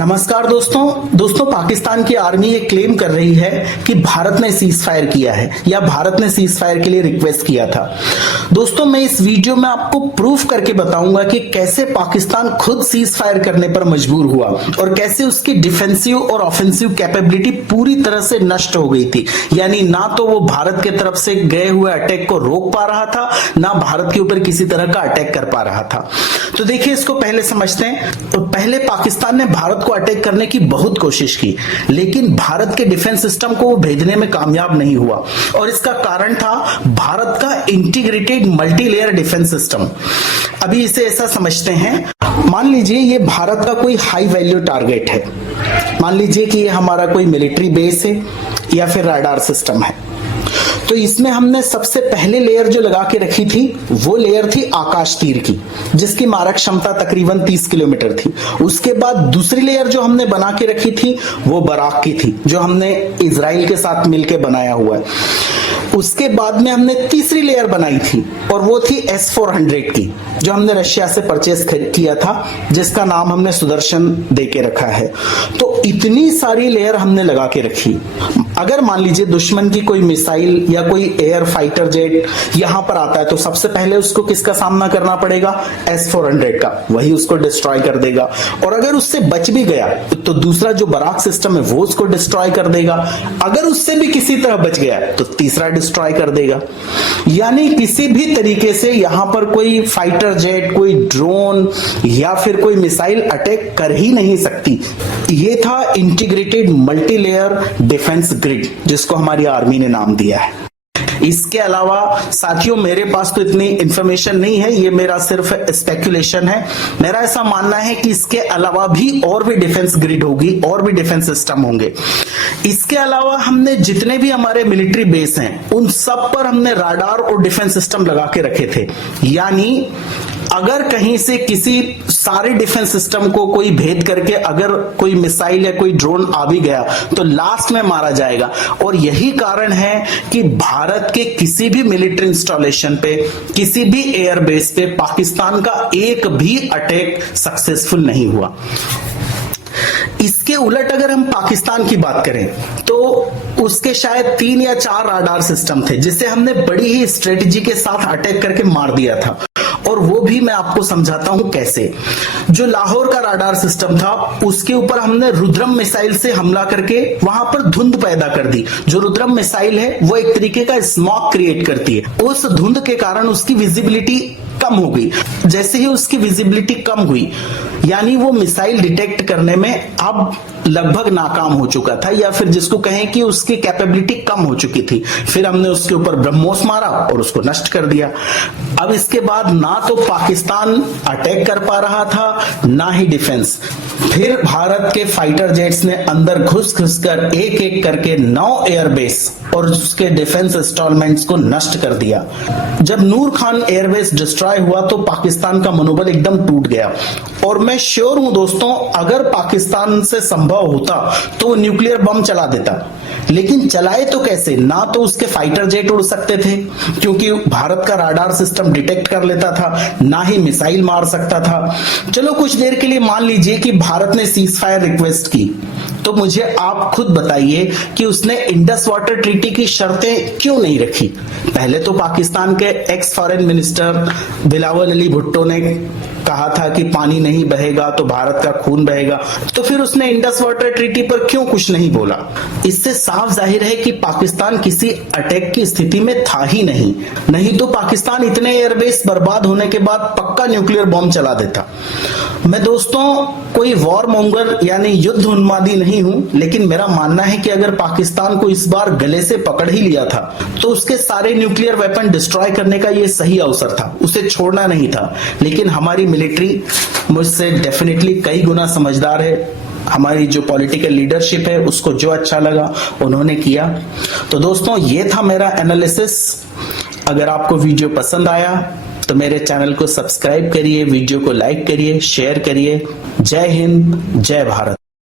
नमस्कार दोस्तों पाकिस्तान की आर्मी ये क्लेम कर रही है कि भारत ने सीज फायर किया है या भारत ने सीज फायर के लिए रिक्वेस्ट किया था। दोस्तों मैं इस वीडियो में आपको प्रूफ करके बताऊंगा कि कैसे पाकिस्तान खुद सीज फायर करने पर मजबूर हुआ और कैसे उसकी डिफेंसिव और ऑफेंसिव कैपेबिलिटी पूरी तरह से नष्ट हो गई थी। यानी ना तो वो भारत के तरफ से गए हुए अटैक को रोक पा रहा था, ना भारत के ऊपर किसी तरह का अटैक कर पा रहा था। तो देखिए इसको पहले समझते हैं। तो पहले पाकिस्तान ने भारत को अटैक करने की बहुत कोशिश की, लेकिन भारत के डिफेंस सिस्टम को वो भेजने में कामयाब नहीं हुआ और इसका कारण था भारत का इंटीग्रेटेड मल्टीलेयर डिफेंस सिस्टम। अभी इसे ऐसा समझते हैं, मान लीजिए ये भारत का कोई हाई वैल्यू टारगेट है, मान लीजिए कि ये हमारा कोई मिलिट्री बेस है या फिर राडार सिस्टम है। तो इसमें हमने सबसे पहले लेयर जो लगा के रखी थी वो लेयर थी आकाश तीर की, जिसकी मारक क्षमता तकरीबन 30 किलोमीटर थी। उसके बाद दूसरी लेयर जो हमने बना के रखी थी वो बराक की थी, जो हमने इजराइल के साथ मिलकर बनाया हुआ है। उसके बाद में हमने तीसरी लेयर बनाई थी और वो थी S-400 की, जो हमने रशिया से परचेस किया था, जिसका नाम हमने सुदर्शन दे के रखा है। तो इतनी सारी लेयर हमने लगा के रखी। अगर मान लीजिए दुश्मन की कोई मिसाइल या कोई एयर फाइटर जेट यहां पर आता है तो सबसे पहले उसको किसका सामना करना पड़ेगा? S-400 का, वही उसको डिस्ट्रॉय कर देगा। और अगर उससे बच भी गया तो दूसरा जो बराक सिस्टम है वो उसको डिस्ट्रॉय कर देगा। अगर उससे भी किसी तरह बच गया तो तीसरा डिस्ट्रॉय कर देगा। यानी किसी भी तरीके से यहां पर कोई फाइटर जेट, कोई ड्रोन या फिर कोई मिसाइल अटैक कर ही नहीं सकती। ये था इंटीग्रेटेड मल्टीलेयर डिफेंस ग्रिड, जिसको हमारी आर्मी ने नाम दिया है। इसके अलावा साथियों मेरे पास तो इतनी इंफॉर्मेशन नहीं है, ये मेरा सिर्फ स्पेकुलेशन है। मेरा ऐसा मानना है कि इसके अलावा भी और भी डिफेंस ग्रिड होगी, और भी डिफेंस सिस्टम होंगे। इसके अलावा हमने जितने भी हमारे मिलिट्री बेस हैं उन सब पर हमने राडार और डिफेंस सिस्टम लगा के रखे थे। यानी अगर कहीं से किसी सारे डिफेंस सिस्टम को कोई भेद करके अगर कोई मिसाइल या कोई ड्रोन आ भी गया तो लास्ट में मारा जाएगा। और यही कारण है कि भारत के किसी भी मिलिट्री इंस्टॉलेशन पे, किसी भी एयरबेस पे पाकिस्तान का एक भी अटैक सक्सेसफुल नहीं हुआ। इसके उलट अगर हम पाकिस्तान की बात करें तो उसके शायद 3 या 4 राडार सिस्टम थे, जिसे हमने बड़ी ही स्ट्रेटेजी के साथ अटैक करके मार दिया था। और वो भी मैं आपको समझाता हूं कैसे। जो लाहौर का राडार सिस्टम था उसके ऊपर हमने रुद्रम मिसाइल से हमला करके वहां पर धुंध पैदा कर दी। जो रुद्रम मिसाइल है वो एक तरीके का स्मॉग क्रिएट करती है। उस धुंध के कारण उसकी विजिबिलिटी कम हो गई। जैसे ही उसकी विजिबिलिटी कम हुई, यानी वो मिसाइल डिटेक्ट करने में अब लगभग नाकाम हो चुका था, या फिर जिसको कहें कि उसकी कैपेबिलिटी कम हो चुकी थी। फिर हमने उसके ऊपर ब्रह्मोस मारा और उसको नष्ट कर दिया। अब इसके बाद ना तो पाकिस्तान अटैक कर पा रहा था, ना ही डिफेंस। फिर भारत के फाइटर जेट्स ने अंदर घुस कर एक एक करके 9 एयरबेस और उसके डिफेंस इंस्टॉलमेंट्स को नष्ट कर दिया। जब नूर खान एयरबेस डिस्ट्रॉय हुआ तो पाकिस्तान का मनोबल एकदम टूट गया। और मैं श्योर हूं दोस्तों, अगर पाकिस्तान से संभव होता तो वो न्यूक्लियर बम चला देता, लेकिन चलाए तो कैसे? ना तो उसके फाइटर जेट उड़ सकते थे क्योंकि भारत का राडार सिस्टम डिटेक्ट कर लेता था, ना ही मिसाइल मार सकता था। चलो कुछ देर के लिए मान लीजिए कि भारत ने सीज फायर रिक्वेस्ट की, तो मुझे आप खुद बताइए कि उसने इंडस वाटर ट्रीटी की शर्तें क्यों नहीं रखी? पहले तो पाकिस्तान के x foreign minister Bilawal Ali Bhutto ने कहा था कि पानी नहीं बहेगा तो भारत का खून बहेगा, तो फिर उसने इंडस वाटर ट्रीटी पर क्यों कुछ नहीं बोला? इससे साफ जाहिर है कि पाकिस्तान किसी अटैक की स्थिति में था ही नहीं तो पाकिस्तान इतने एयरबेस बर्बाद होने के बाद पक्का न्यूक्लियर बॉम्ब चला देता। मैं दोस्तों कोई वॉर मोंगर यानी युद्ध उन्मादी नहीं हूं, लेकिन मेरा मानना है कि अगर पाकिस्तान को इस बार गले से पकड़ ही लिया था तो उसके सारे न्यूक्लियर वेपन डिस्ट्रॉय करने का यह सही अवसर था, उसे छोड़ना नहीं था। लेकिन हमारी मिलिट्री मुझसे डेफिनेटली कई गुना समझदार है। हमारी जो पॉलिटिकल लीडरशिप है उसको जो अच्छा लगा उन्होंने किया। तो दोस्तों ये था मेरा एनालिसिस। अगर आपको वीडियो पसंद आया तो मेरे चैनल को सब्सक्राइब करिए, वीडियो को लाइक करिए, शेयर करिए। जय हिंद, जय भारत।